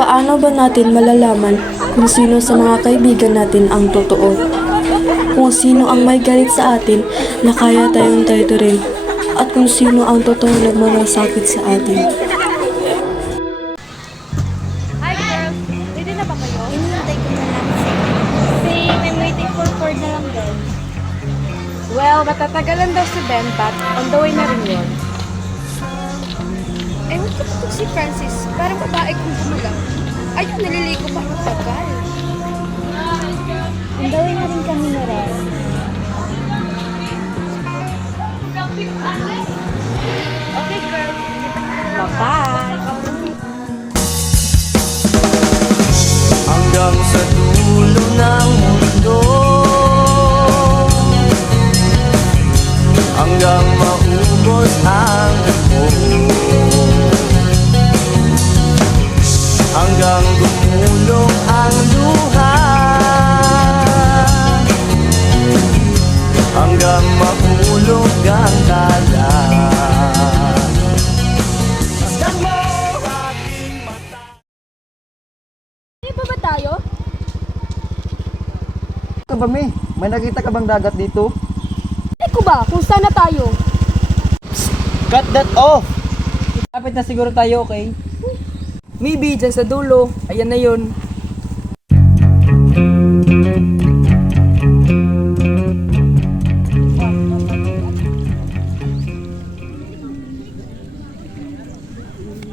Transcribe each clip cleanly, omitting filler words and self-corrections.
Paano ba natin malalaman kung sino sa mga kaibigan natin ang totoo? Kung sino ang may galit sa atin na kaya tayong traitorin? At kung sino ang totoo nagmamalasakit sa atin? Hi girls! Ready na ba kayo? Hinihintay ko na lang si Same, I'm waiting for Ford na lang din. Well, matatagalan daw si Ben, but on the way na rin yun. Ewan ko pa si Francis. Parang babae kong gumalaw. Ayun, naliligo pa ng tagal. On the way na rin kami na rin. Okay girls, bye-bye! Hanggang sa dulo ng mundo, hanggang maubos ang dugo, hanggang gumulong ang luha, hanggang mahulog ang tala. Hindi pa ba tayo? Ka ba, May? May nakita ka bang dagat dito? Hindi ko ba? Kung saan na tayo? Cut that off! Kapit na siguro tayo, okay? Maybe dyan sa dulo. Ayan na yun.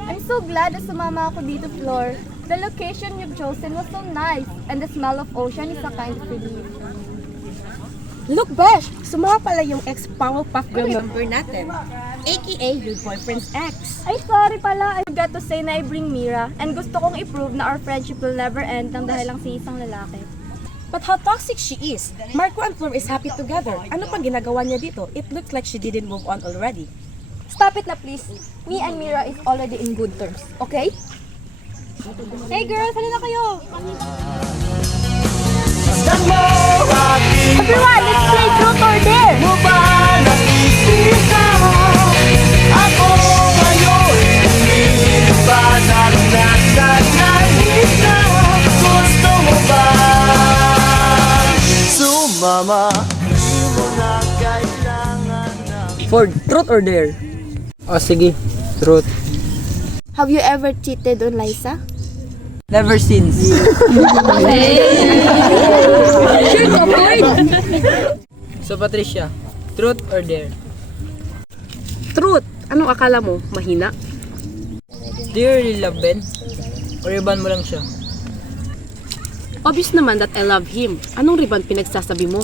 I'm so glad na sumama ako dito, Flor. The location you've chosen was so nice, and the smell of ocean is a kind of relief. Look, Besh! Sumama pala yung ex-Powerpuff Girl member natin. AKA your boyfriend's ex. Ay, sorry pala. I forgot to say na I bring Mira, and gusto kong i-prove na our friendship will never end nang dahil lang sa isang lalaki. But how toxic she is. Marco and Flor is happy together. Ano pang ginagawa niya dito? It looks like she didn't move on already. Stop it na please. Me and Mira is already in good terms, okay? Hey girls, halina kayo! Everyone, let's play truth or dare! Mo ba naisip ka? Ako ngayon hindi ba naranasan ng isa? Gusto mo ba sumama? Di mo na kailangan ng Ford, truth or dare? Oh, sige. Truth. Have you ever cheated on Liza? Never since. So, Patricia, truth or dare? Truth! Anong akala mo? Mahina? Do you really love Ben? Or iban mo lang siya? Obvious naman that I love him. Anong riban pinagsasabi mo?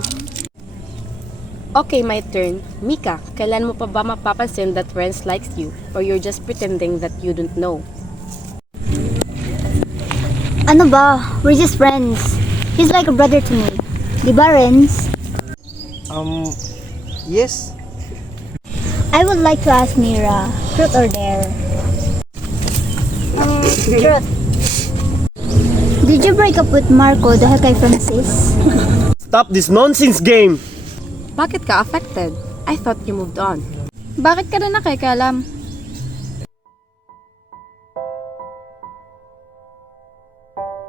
Okay, my turn. Mika, kailan mo pa ba mapapansin that Renz likes you? Or you're just pretending that you don't know? Ano ba? We're just friends. He's like a brother to me. Di ba, Renz? Yes. I would like to ask Mira, truth or dare? Truth. Did you break up with Marco dahil kay Francis? Stop this nonsense game! Bakit ka affected? I thought you moved on. Bakit ka na nakikialam?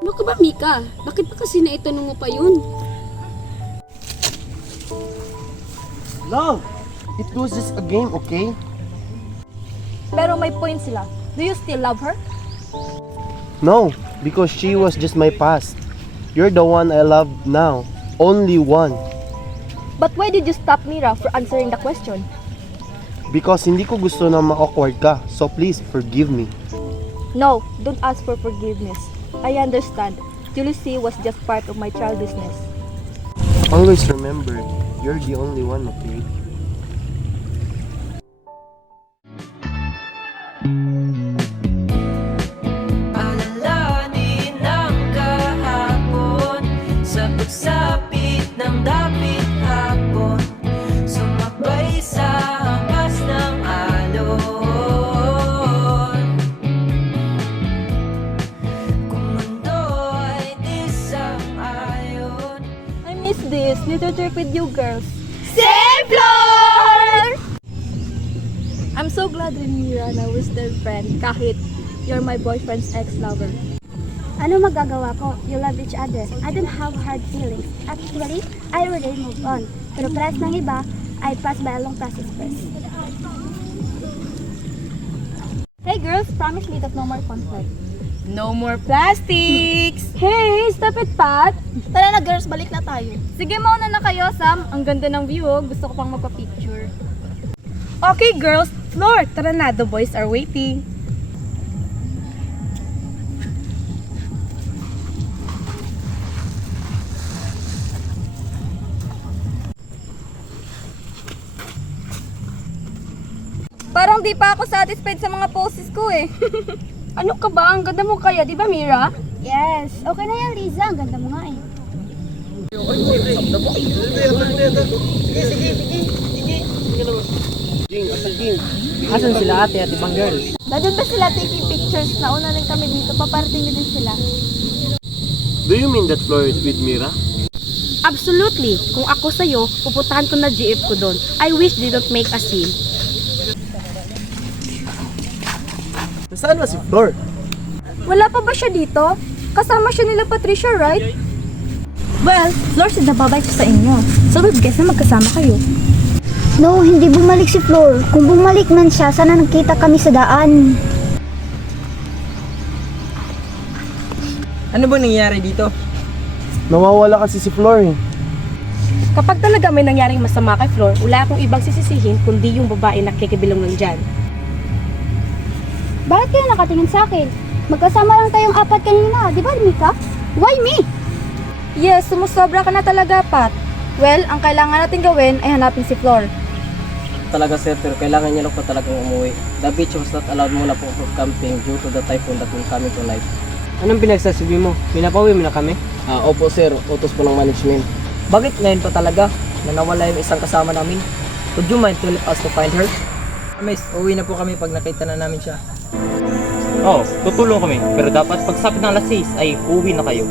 Ano ka ba, Mika? Bakit ba kasi naitanong mo pa yun? Love! It was just a game, okay? Pero may point sila. Do you still love her? No, because she was just my past. You're the one I love now. Only one. But why did you stop Mira for answering the question? Because hindi ko gusto na ma-awkward ka. So please, forgive me. No, don't ask for forgiveness. I understand. Jealousy was just part of my childishness. Always remember, you're the only one, okay? Alalahanin ang kahapon sa pagsapit ng dapit hapon, sumakbay sa hampas ng alon. Kung mundo ay di sang-ayon. I miss this little trip with you girls. Save Flor! I'm so glad rin Mira na we're still friend kahit you're my boyfriend's ex-lover. Ano magagawa ko? You love each other. I don't have hard feelings. Actually, I already moved on. Pero press ng iba, I pass by a long process first. Hey girls, promise me that no more conflict. No more plastics! Hey, stop it, Pat! Tara na girls, balik na tayo. Sige, mauna na kayo, Sam. Ang ganda ng view, oh. Gusto ko pang magpa-picture. Okay, girls, floor, tara na, the boys are waiting. Parang di pa ako satisfied sa mga poses ko eh. Ano ka ba? Ang ganda mo kaya, di ba Mira? Yes, okay na yan Liza. Ang ganda mo nga eh. Asan sila ate at ibang girls? Nandun ba sila taking pictures? Nauna lang kami dito, paparating na din sila. Do you mean that Flor is with Mira? Absolutely. Kung ako sa'yo, pupuntahan ko na GF ko doon. I wish they don't make a scene. Nasaan ba si Flor? Wala pa ba siya dito? Kasama siya nila Patricia, right? Well, Flor said nababay ko sa inyo. So would guess na magkasama kayo. No, hindi bumalik si Flor. Kung bumalik man siya, sana nagkita kami sa daan. Ano ba nangyayari dito? Nawawala kasi si Flor eh. Kapag talaga may nangyaring masama kay Flor, wala akong ibang sisisihin kundi yung babae na kikibilong lang dyan. Bakit kayo nakatingin sa akin? Magkasama lang tayong apat kanina, di ba Mika? Why me? Yes, sumusobra ka na talaga, Pat. Well, ang kailangan natin gawin ay hanapin si Flor. Talaga sir, pero kailangan niya lang po talagang umuwi. The beach was not allowed muna po for camping due to the typhoon that will coming tonight. Anong pinagsasabi mo? Pinapawi mo na kami? Opo sir, utos po ng management. Bakit ngayon pa talaga na nawala yung isang kasama namin? Would you mind to help us to find her? Miss, uwi na po kami pag nakita na namin siya. Oo, tutulong kami. Pero dapat pagsapit ng alas 6 ay uwi na kayo.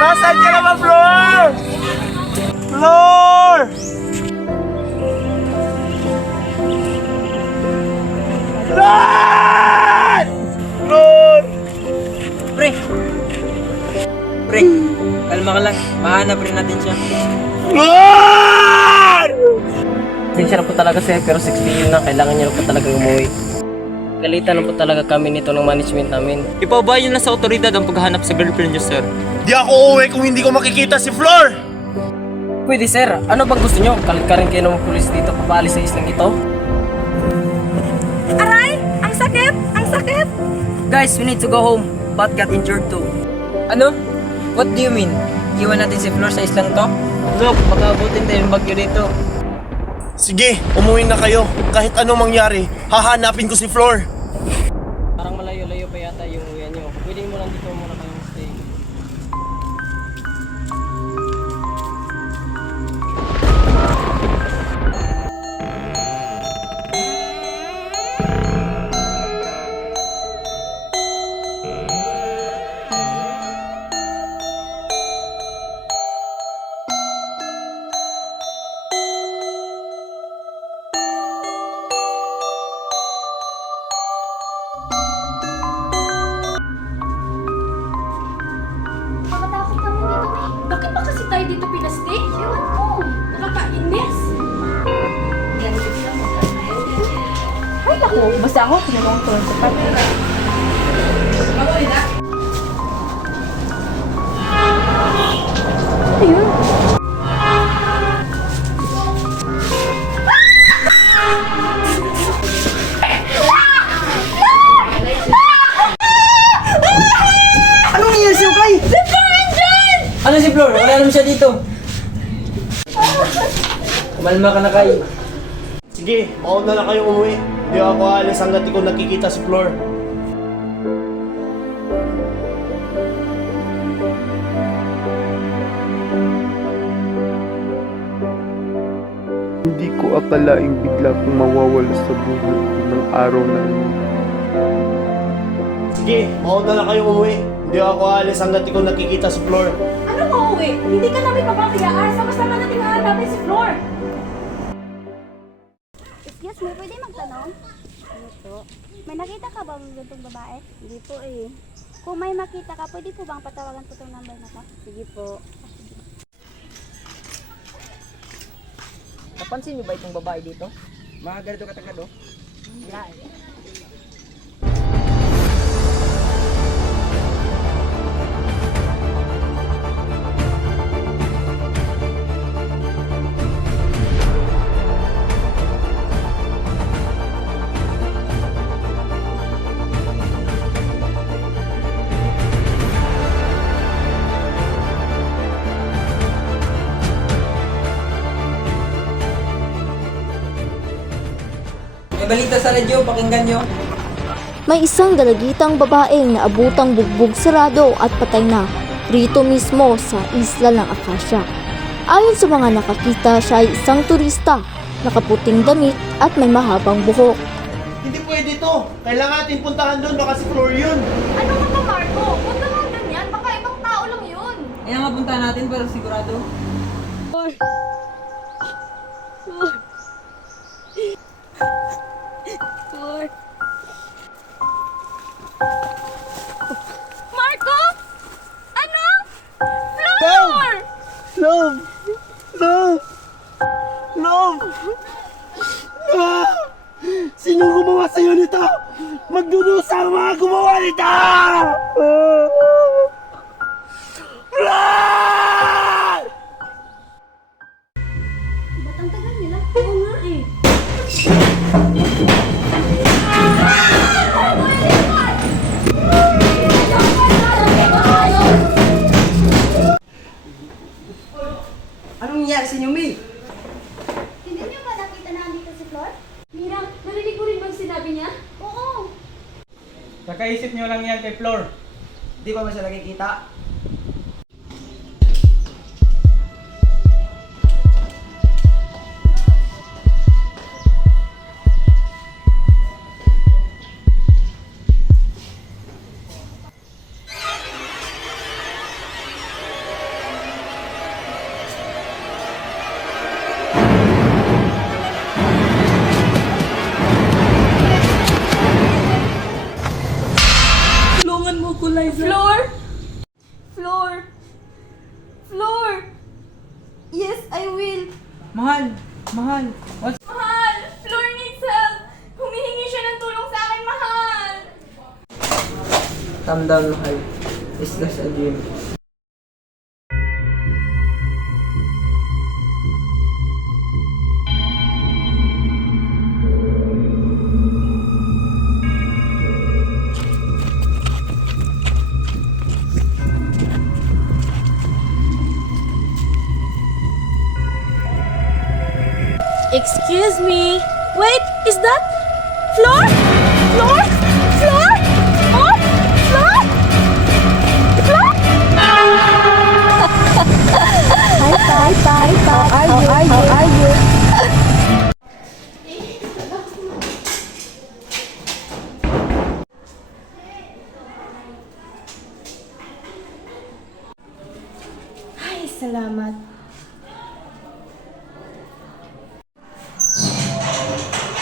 Nasaan ka na ba, Flor? Flor! Flor! Flor! Pre! Pre! Kalma ka lang. Mahanap rin natin siya. Flor! Sinsya na po talaga sir, pero 6 p.m. na. Kailangan niya na po talaga umuwi. Galitan na po talaga kami nito ng management namin. Ipabayo na sa otoridad ang paghahanap sa girlfriend niyo, sir. Di ako uuwi kung hindi ko makikita si Flor! Pwede sir, ano bang gusto nyo? Kalit ka rin kayo ng pulis dito papaalis sa islang ito? Aray! Ang sakit! Ang sakit! Guys, we need to go home. Pat got injured too. Ano? What do you mean? Iwan natin si Flor sa islang to? Look, makabutin tayo yung bagyo dito. Sige, umuwi na kayo. Kahit anong mangyari, hahanapin ko si Flor. Parang malayo-layo pa yata yung uwian nyo. Pwede mo lang dito muna kayong stay. Nakatakot kami dito eh. Bakit ba kasi tayo dito pinastay? Ewan ko. Nakakainis. Ay, naku! Basta ako, pinagawang tulong sa Pat. Ayun. Anong nangyari sa'yo, Kai? Ano si Flor? Wala naman siya dito. Kumalma ka na, Kai. Sige, mauna na kayong umuwi. Hindi ako aalis hanggat di ko nakikita si Flor. Hindi ko akalaing bigla kong mawawala sa buhay ko ng araw na yun. Sige, mauna na kayong umuwi. Hindi ako aalis hanggat di ko nakikita si Flor. Ano mo uwi? Hindi ka namin papakayaan. Sama-sama natin hahanapin si Flor. Excuse Excuse me, pwede magtanong? Ano po? May nakita ka bang gantong babae? Hindi po eh. Kung may makita ka, pwede po bang patawagan po itong number na to? Sige po. Napansin niyo ba itong babae dito? Mga ganito katagad, oh. Wala eh. May balita sa radyo, pakinggan nyo. May isang dalagitang babaeng naabutang bugbog sarado at patay na rito mismo sa isla ng Acacia. Ayon sa mga nakakita, siya ay isang turista, nakaputing damit at may mahabang buhok. Hindi pwede to. Kailangan natin puntahan doon. Baka si Flor yun. Ano ka ba, Marco? Huwag ka naman ganyan. Baka ibang tao lang yun. Kaya nga puntahan natin para sigurado. Marco? Ano? Flor! Love! Love! Love! Ah! Sinong gumawa sa'yo nito? Magdudusa ang mga gumawa nito! Ah! Ba't ang tagal nila? Oo nga eh. Anong nangyari sa inyo, May? Hindi niyo ba nakita na dito si Flor? Mira, narinig mo rin bang sinabi niya? Oo. Kakaisip nyo lang yan kay Flor. Di ba siya nakikita? Tulungan mo ko, Liza. Flor? Flor? Flor? Yes, I will. Mahal! Mahal! What's... Mahal! Flor needs help! Humihingi siya ng tulong sa akin, mahal! Calm down, mahal. It's just a dream. Excuse me. Wait, is that Flor? Flor? Flor? Oh, Flor? Flor? How are you? Ay, salamat.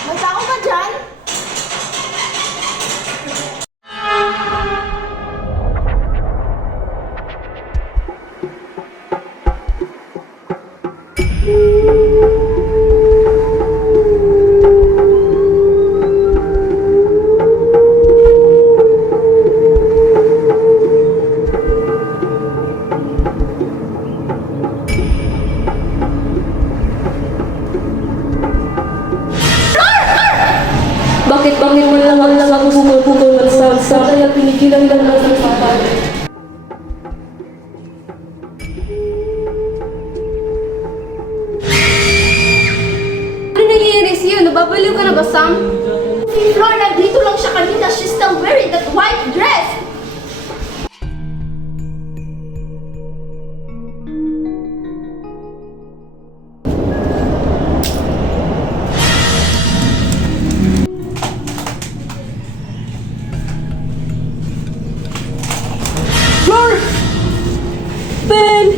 May tao ba dyan? Bakit mo lang ako pumupukol ng salsa? Kaya pinigilan lang ng salsa. Ano nangyayari sa'yo? Nababaliw ka na ba, Sam? Si Flor, nandito lang siya kanina. She's still wearing that white dress. Ben!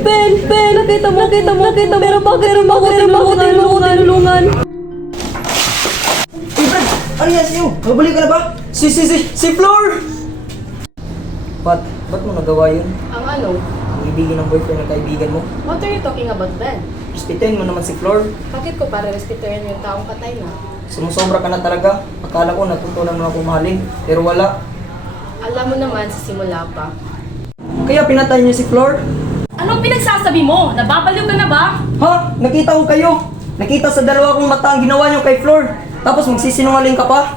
Nakita mo, pero bakit mo tinulungan? Ano yan sa'yo? Magbalik ka na ba? Si Flor! Ba't mo nagawa yun? Ang ano? Ang ibigin ng boyfriend ng kaibigan mo? What are you talking about then? Respetuhin mo naman si Flor. Bakit ko para respetuhin yung taong patay na? Sumusobra ka na talaga. Akala ko natutunan mo na akong mahalin. Pero wala. Alam mo naman sa simula pa. Kaya pinatay niyo si Flor? Anong pinagsasabi mo? Nababaliw ka na ba? Ha? Nakita ko kayo. Nakita sa dalawa kong mata ang ginawa niyo kay Flor. Tapos magsisinungaling ka pa?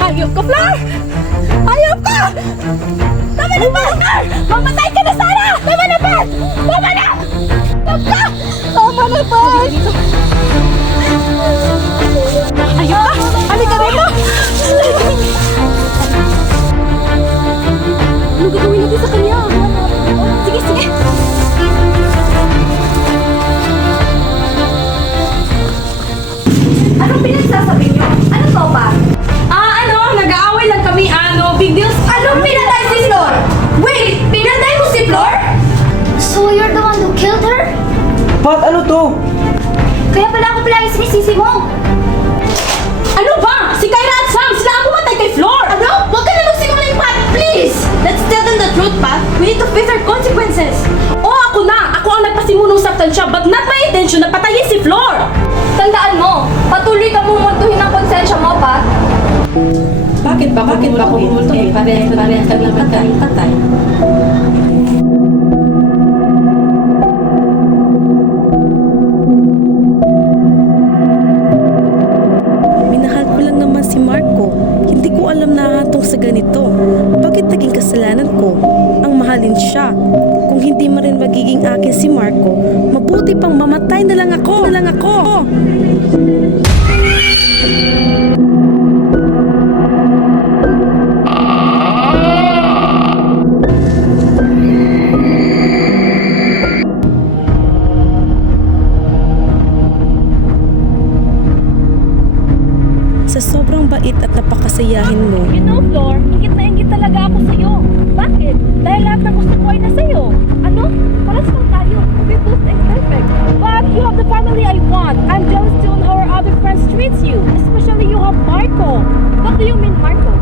Hayop ka, Flor! Hayop ka! Tama na, Parker! Mamatay ka na sana! Tama na, Par! Tama na! Tama na, Par! Hayop ka! Halika rito! Anong gagawin natin sa kanya? Sige, sige! Anong pinagsasabi niyo? Ano to pa? Nag-aaway lang kami, big deal. Anong pinatay si Flor? Wait! Pinatay mo si Flor? So you're the one who killed her? Pat, ano to? Kaya pala ako palagi sinisisi mo. Ano ba? Si Kyra at Sam, sila ang pumatay kay Flor! Ano? Huwag ka na magsinungaling, Pat! Please! Let's tell them the truth, Pat. We need to face our consequences. Ako na! Ako ang nagpasimunong saktan siya, but not my intention na patayin si Flor! Tandaan mo, patuloy ka mumuntuhin ang konsensya mo, Pat. Bakit ba kumultuhin? Pare-pareha ka naman kaming patay. Minahal ko lang naman si Marco. Hindi ko alam na hatong sa ganito. Bakit naging kasalanan ko? Ang mahalin siya. Kung hindi man rin magiging akin si Marco, mabuti pang mamatay na lang ako. Sa sobrang bait at napakasayahin mo, You know, Flor, ingit na ingit talaga ako sa'yo. Bakit? Dahil lahat ng gusto ko ay nasa'yo. Ano? Paras lang tayo. We both imperfect. But you have the family I want. I'm jealous too on how our other friends treats you. Especially you have Marco. What do you mean, Marco?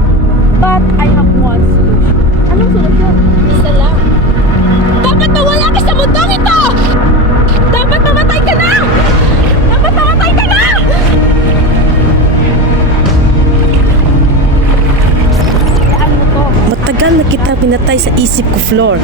But I have one solution. Anong solusyon? Isa lang. Dapat mawala ka sa mundong ito! Dapat mamatay ka na! Dapat mamatay ka na! matagal na kita pinatay sa isip ko, Flor.